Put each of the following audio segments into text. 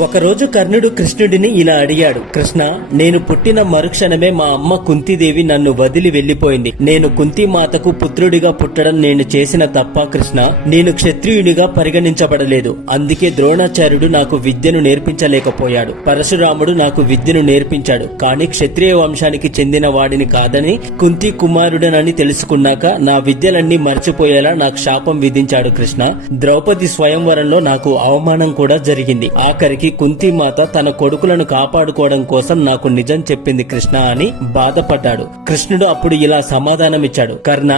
ఒకరోజు కర్ణుడు కృష్ణుడిని ఇలా అడిగాడు, కృష్ణ, నేను పుట్టిన మరుక్షణమే మా అమ్మ కుంతీదేవి నన్ను వదిలి వెళ్లిపోయింది. నేను కుంతీమాతకు పుత్రుడిగా పుట్టడం నేను చేసిన తప్ప కృష్ణ? నేను క్షత్రియునిగా పరిగణించబడలేదు. అందుకే ద్రోణాచార్యుడు నాకు విద్యను నేర్పించలేకపోయాడు. పరశురాముడు నాకు విద్యను నేర్పించాడు. కానీ క్షత్రియ వంశానికి చెందిన వాడిని కాదని, కుంతి కుమారుడనని తెలుసుకున్నాక నా విద్యలన్నీ మర్చిపోయేలా నాకు శాపం విధించాడు కృష్ణ. ద్రౌపది స్వయంవరంలో నాకు అవమానం కూడా జరిగింది. ఆఖరికి కుంతిమాత తన కొడుకులను కాపాడుకోవడం కోసం నాకు నిజం చెప్పింది కృష్ణ అని బాధపడ్డాడు. కృష్ణుడు అప్పుడు ఇలా సమాధానమిచ్చాడు, కర్ణ,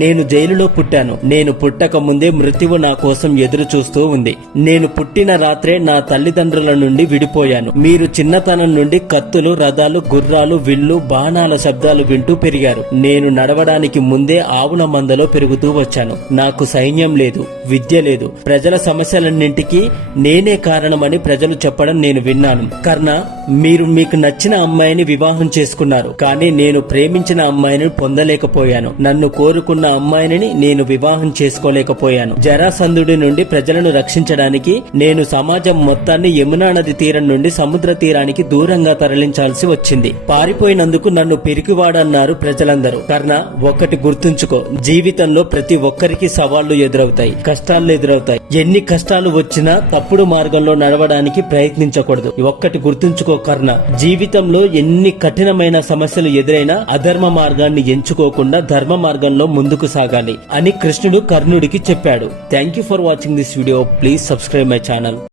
నేను జైలులో పుట్టాను. నేను పుట్టక ముందే మృత్యువు నా కోసం ఎదురు చూస్తూ ఉంది. నేను పుట్టిన రాత్రే నా తల్లిదండ్రుల నుండి విడిపోయాను. మీరు చిన్నతనం నుండి కత్తులు, రథాలు, గుర్రాలు, విల్లు, బాణాల శబ్దాలు వింటూ పెరిగారు. నేను నడవడానికి ముందే ఆవుల మందలో పెరుగుతూ వచ్చాను. నాకు సైన్యం లేదు, విద్య లేదు. ప్రజల సమస్యలన్నింటికీ నేనే కారణమని ప్రజలు చెప్పడం నేను విన్నాను. కర్ణ, మీరు మీకు నచ్చిన అమ్మాయిని వివాహం చేసుకున్నారు. కానీ నేను ప్రేమించిన అమ్మాయిని పొందలేకపోయాను. నన్ను కోరుకున్న అమ్మాయిని నేను వివాహం చేసుకోలేకపోయాను. జరాసంధుడి నుండి ప్రజలను రక్షించడానికి నేను సమాజం మొత్తాన్ని యమునా నది తీరం నుండి సముద్ర తీరానికి దూరంగా తరలించాల్సి వచ్చింది. పారిపోయినందుకు నన్ను పిరికివాడన్నారు ప్రజలందరూ. కర్ణ, ఒక్కటి గుర్తుంచుకో, జీవితంలో ప్రతి ఒక్కరికి సవాళ్లు ఎదురవుతాయి, కష్టాలు ఎదురవుతాయి. ఎన్ని కష్టాలు వచ్చినా తప్పుడు మార్గంలో నడవడానికి ప్రయత్నించకూడదు. ఒక్కటి గుర్తుంచుకో కర్ణ, జీవితంలో ఎన్ని కఠినమైన సమస్యలు ఎదురైనా అధర్మ మార్గాన్ని ఎంచుకోకుండా ధర్మ మార్గంలో ముందుకు సాగాలి అని కృష్ణుడు కర్ణుడికి చెప్పాడు. Thank you for watching this video. Please subscribe my channel.